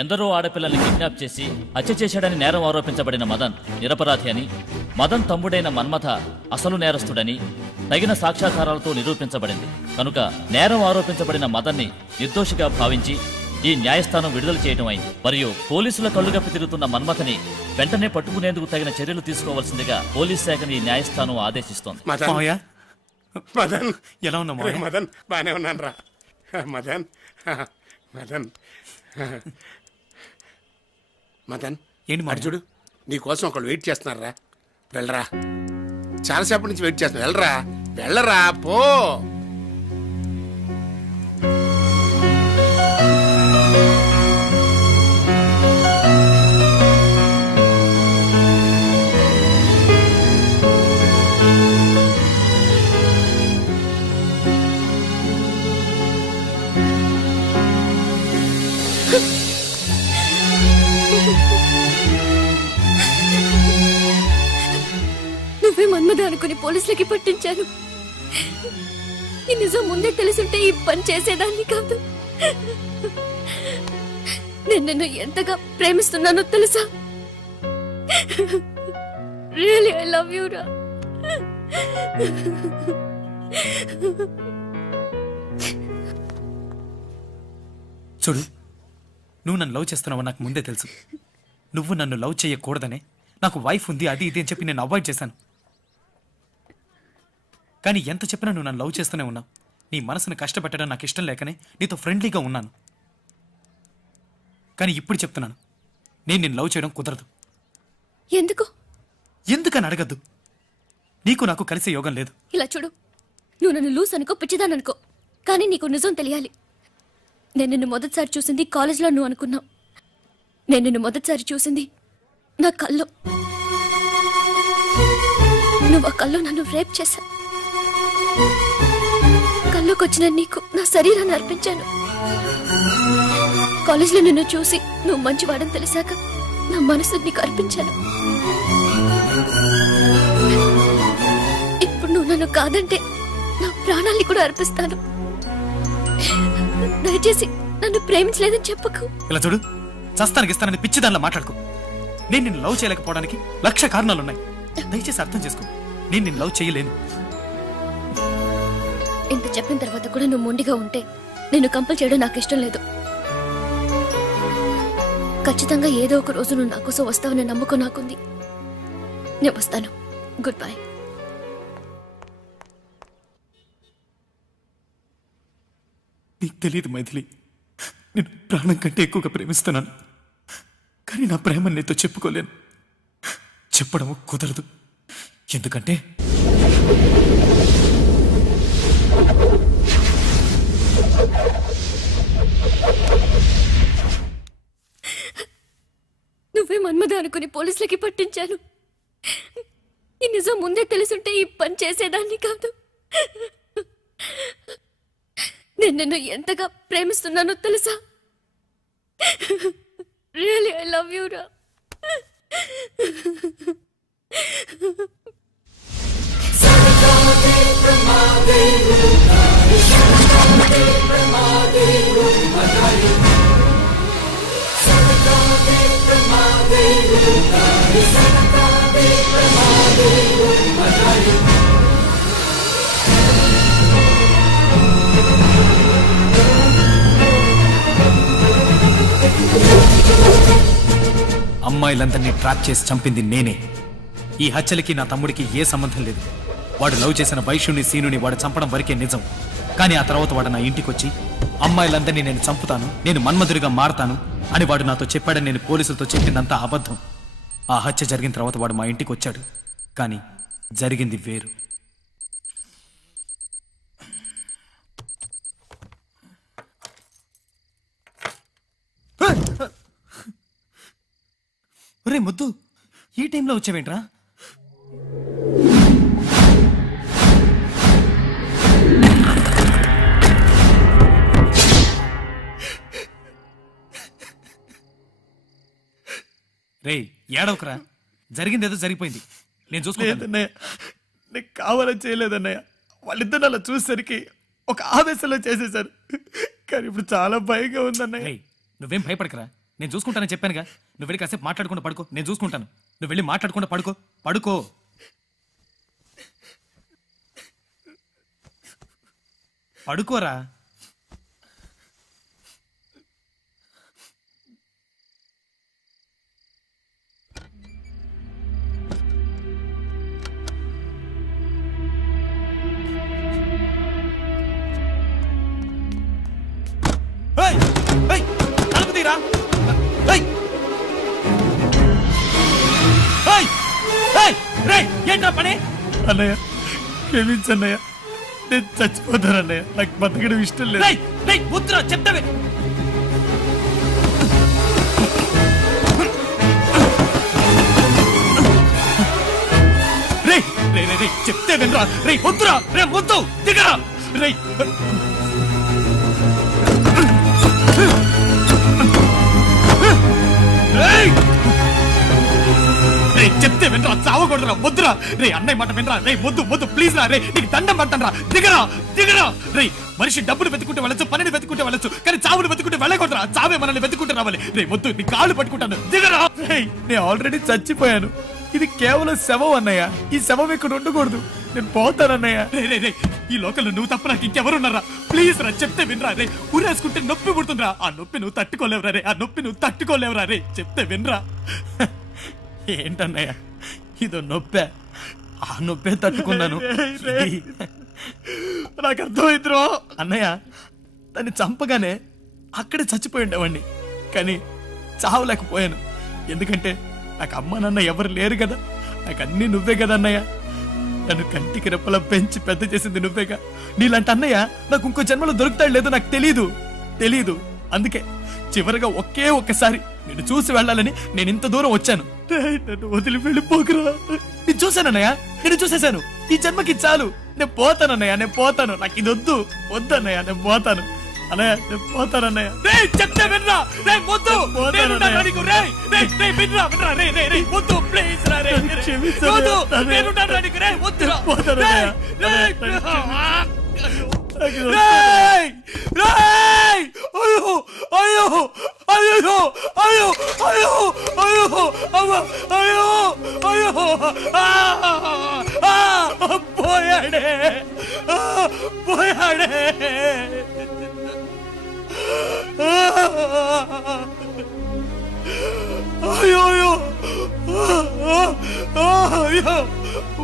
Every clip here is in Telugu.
ఎందరో ఆడపిల్లల్ని కిడ్నాప్ చేసి హత్య చేశాడని నేరం ఆరోపించబడిన మదన్ నిరపరాధి అని, మదన్ తమ్ముడైన మన్మథ అసలు నేరస్తుడని తగిన సాక్ష్యాధారాలతో నిరూపించబడింది. కనుక నేరం ఆరోపించబడిన మదన్ని నిర్దోషిగా భావించి ఈ న్యాయస్థానం విడుదల చేయడం అయింది. మరియు పోలీసుల కళ్ళుగప్పి తిరుగుతున్న మన్మథని వెంటనే పట్టుకునేందుకు తగిన చర్యలు తీసుకోవాల్సిందిగా పోలీస్ శాఖని న్యాయస్థానం ఆదేశిస్తోంది. మదన్ ఏంటి చూడు, నీకోసం ఒకళ్ళు వెయిట్ చేస్తున్నారా. వెళ్ళరా, చాలాసేపటి నుంచి వెయిట్ చేస్తున్నా. వెళ్ళరా వెళ్ళరా పో. నువ్వే మన్మథ అనుకుని పోలీసులకి పట్టించాను. ఈ నిజం ముందే తెలుసుంటే ఈ పని చేసేదాన్ని కాదు. నేను నిన్ను ఎంతగా ప్రేమిస్తున్నానో తెలుసా? రియల్లీ ఐ లవ్ యూ రా. చూడు, నువ్వు నన్ను లవ్ చేస్తున్నావు నాకు ముందే తెలుసు. నువ్వు నన్ను లవ్ చేయకూడదనే నాకు వైఫ్ ఉంది అది ఇది అని చెప్పి నేను అవాయిడ్ చేశాను. కానీ ఎంత చెప్పినా నువ్వు నన్ను లవ్ చేస్తూనే ఉన్నావు. నీ మనసును కష్టపెట్టడం నాకు ఇష్టం లేకనే నీతో ఫ్రెండ్లీగా ఉన్నాను. కానీ ఇప్పుడు చెప్తున్నాను, నేను నిన్ను లవ్ చేయడం కుదరదు. ఎందుకని అడగద్దు. నీకు నాకు కలిసే యోగం లేదు. ఇలా చూడు, నువ్వు నన్ను లూస్ అనుకో, పిచ్చిదాన్ని అనుకో, కానీ నీకు నిజం తెలియాలి. నేను నిన్ను మొదటిసారి చూసింది కాలేజ్లో నువ్వు అనుకున్నావు. నేను నిన్ను మొదటిసారి చూసింది నా కల్లో. నువ్వు ఆ కల్లో నన్ను రేప్ చేశా. కల్లోకి వచ్చిన నీకు నా శరీరాన్ని అర్పించాను. కాలేజ్లో నిన్ను చూసి నువ్వు మంచివాడని తెలిసాక నా మనసు నీకు అర్పించాను. ఇప్పుడు నువ్వు నన్ను కాదంటే నా ప్రాణాల్ని కూడా అర్పిస్తాను. దయచేసి నన్ను ప్రేమించలేదని చెప్పకు. ఇలా చూడు, చస్తానికి ఇస్తానని పిచ్చి దానిలో మాట్లాడుకో. నేను నిన్ను లవ్ చేయలేకపోవడానికి 1,00,000 కారణాలున్నాయి. దయచేసి అర్థం చేసుకో, నేను నిన్ను లవ్ చేయలేను. ఇంత చెప్పిన తర్వాత కూడా నువ్వు మొండిగా ఉంటే నిన్ను కంపల్ చేయడం నాకు ఇష్టం లేదు. ఖచ్చితంగా ఏదో ఒక రోజు నువ్వు నా కోసం వస్తావని నమ్మకం నాకుంది. నేను వస్తాను. Good bye. నీకు తెలియదు మైథిలి, నేను ప్రాణం కంటే ఎక్కువగా ప్రేమిస్తున్నాను. కానీ నా ప్రేమ నీతో చెప్పుకోలేను, చెప్పడం కుదరదు. ఎందుకంటే నువ్వే మన్మథ అనుకుని పోలీసులకి పట్టించాను. ఈ నిజం ముందే తెలుసుంటే ఈ పని చేసేదాన్ని కాదు. నేను నిన్ను ఎంతగా ప్రేమిస్తున్నానో తెలుసా? రియల్లీ ఐ లవ్ యూ రా. అమ్మాయిలందరినీ ట్రాప్ చేసి చంపింది నేనే. ఈ హత్యలకి నా తమ్ముడికి ఏ సంబంధం లేదు. వాడు లవ్ చేసిన వైశ్యుని సీనుని వాడు చంపడం వరకే నిజం. కానీ ఆ తర్వాత వాడు నా ఇంటికొచ్చి అమ్మాయిలందరినీ నేను చంపుతాను, నేను మన్మధుడిగా మారతాను అని వాడు నాతో చెప్పాడని నేను పోలీసులతో చెప్పిందంతా అబద్ధం. ఆ హత్య జరిగిన తర్వాత వాడు మా ఇంటికి వచ్చాడు, కానీ జరిగింది వేరు. ఒరే ముద్దు, ఈ టైంలో వచ్చావేంట్రా? రే ఏడవకరా, జరిగింది ఏదో జరిగిపోయింది, నేను చూసుకుంటా. నేను కావాలని చేయలేదన్నయ్య. వాళ్ళిద్దరు అలా చూసేసరికి ఒక ఆవేశంలో చేసేశారు. కానీ ఇప్పుడు చాలా భయంగా ఉందన్నయ్య. నువ్వేం భయపడకరా, నేను చూసుకుంటానని చెప్పానుగా. నువ్వు వెళ్ళి కాసేపు మాట్లాడకుండా పడుకో, నేను చూసుకుంటాను. నువ్వు వెళ్ళి మాట్లాడకుండా పడుకో. పడుకోరా. ఏంటా పని? అన్నయ్య క్షమించన్నయ్య, నేను చచ్చిపోతానన్నయ్య. నాకు బతకడం ఇష్టం లేదు. ఉత్తరా చెప్తావే. చెప్తే వినరా? వద్దురా, వద్దు, దిగరా. చెప్తే వినరా, చావకూడదురా, వద్దురా. అన్నయ్య మాట వినరా. వద్దు ప్లీజ్ రా. నీకు దండం పట్టనరా, దిగరా. మనిషి డబ్బులు వెతుకుంటే వెళ్ళచ్చు, పనిని వెతుకుంటే వెళ్ళచ్చు, కానీ చావును వెతుకుంటే వెళ్ళకూడదురా. చావే మనల్ని వెతుకుంటే రావాలి. వద్దు, నీ కాళ్ళు పట్టుకుంటాను, దిగరా. నేను ఆల్రెడీ చచ్చిపోయాను. ఇది కేవలం శవం అన్నయ్య. ఈ శవం ఇక్కడ ఉండకూడదు. నేను పోతానన్నయ్య. ఈ లోకల్లో నువ్వు తప్ప నాకు ఇంకెవరున్నారా? ప్లీజ్ రా, చెప్తే వినరా. ఊరేసుకుంటే నొప్పి పుడుతుందిరా. ఆ నొప్పి నువ్వు తట్టుకోలేవురా. చెప్తే వినరా. ఏంటన్నయ్య, ఇదో నొప్పే. ఆ నొప్పే తట్టుకున్నాను. నాకు అర్థమైందిరో. అన్నయ్య, దాన్ని చంపగానే అక్కడే చచ్చిపోయి ఉండేవాడిని, కానీ చావలేకపోయాను. ఎందుకంటే నాకు అమ్మ నాన్న ఎవరు లేరు కదా. నాకు అన్నీ నువ్వే కదా అన్నయ్య. నన్ను కంటికి రెప్పలా పెంచి పెద్ద చేసింది నువ్వేగా. నీలాంటి అన్నయ్య నాకు ఇంకో జన్మలో దొరుకుతాడు లేదో నాకు తెలీదు. అందుకే చివరిగా ఒక్కసారి నిన్ను చూసి వెళ్ళాలని నేను ఇంత దూరం వచ్చాను. నన్ను వదిలి వెళ్ళిపోకురా. నేను చూశానన్నయ్య, నేను చూసేశాను. ఈ జన్మకి చాలు. నేను పోతాను. నాకు ఇది వద్దన్నయ్య. నేను పోతాను అన్నయ్య, నేను పోతానన్నయ్య. చెప్తే వినరా. వద్దు, వద్దు ప్లీజ్ రా.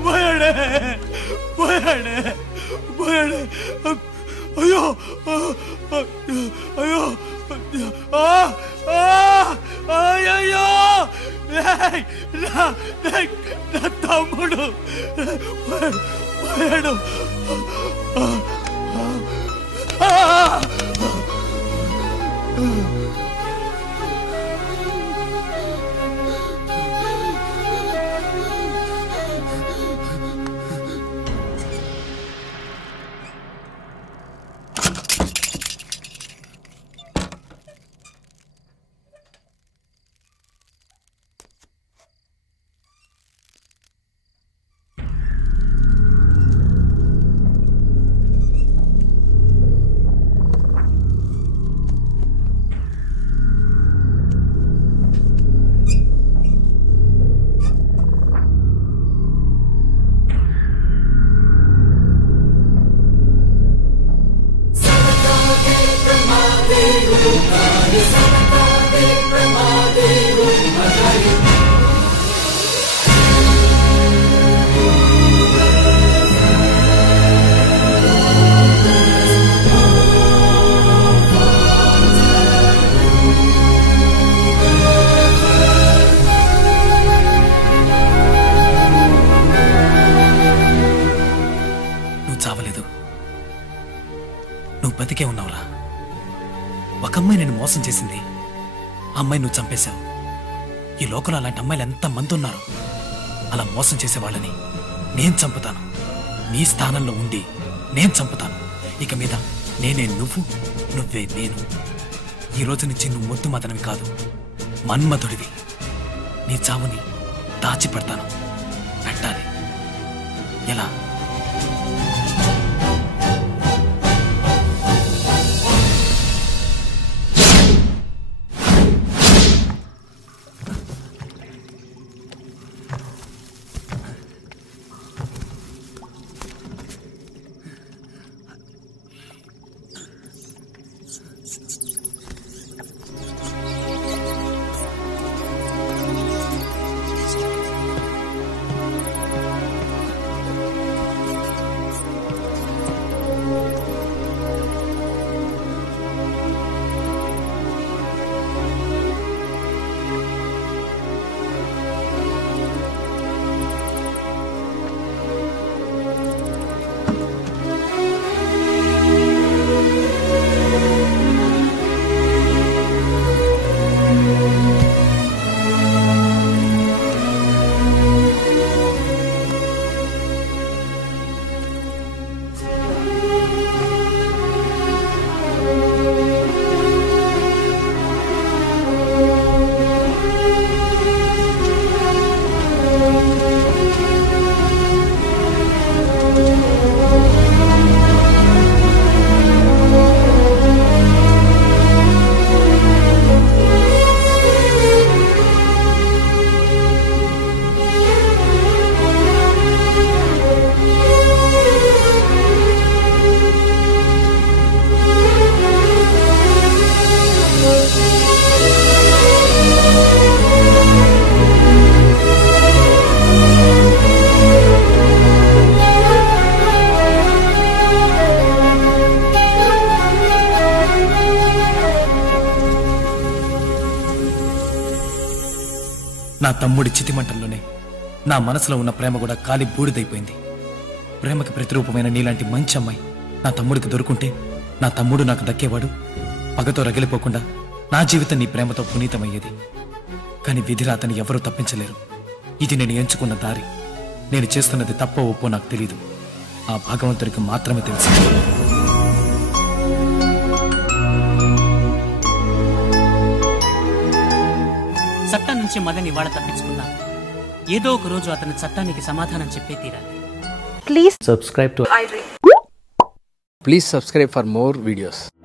పోయాడే. అయ్యో పోయాడే. అయ్యో నా తమ్ముడు పోయాడు. బతికే ఉన్నావురా. ఒక అమ్మాయి నేను మోసం చేసింది, ఆ అమ్మాయి నువ్వు చంపేశావు. ఈ లోకంలో అలాంటి అమ్మాయిలు ఎంతమంది ఉన్నారు. అలా మోసం చేసేవాళ్ళని నేను చంపుతాను. నీ స్థానంలో ఉండి నేను చంపుతాను. ఇక మీద నేనే నువ్వు, నువ్వే నేను. ఈ రోజు నుంచి నువ్వు ముద్దు మదనవి కాదు, మన్మధుడివి. నీ చావుని దాచిపెడతాను. పెట్టాలి. ఎలా? నా తమ్ముడి చితిమంటల్లోనే నా మనసులో ఉన్న ప్రేమ కూడా కాలి బూడిదైపోయింది. ప్రేమకి ప్రతిరూపమైన నీలాంటి మంచి అమ్మాయి నా తమ్ముడికి దొరుకుంటే నా తమ్ముడు నాకు దక్కేవాడు. పగతో రగిలిపోకుండా నా జీవితం నీ ప్రేమతో పునీతమయ్యేది. కానీ విధిరాతని ఎవరూ తప్పించలేరు. ఇది నేను ఎంచుకున్న దారి. నేను చేస్తున్నది తప్పో ఒప్పో నాకు తెలీదు. ఆ భగవంతుడికి మాత్రమే తెలుసు. చట్టం నుంచి మదన్ ఇవాళ తప్పించుకున్నా ఏదో ఒక రోజు అతని చట్టానికి సమాధానం చెప్పే తీరాలి. Please subscribe for more videos.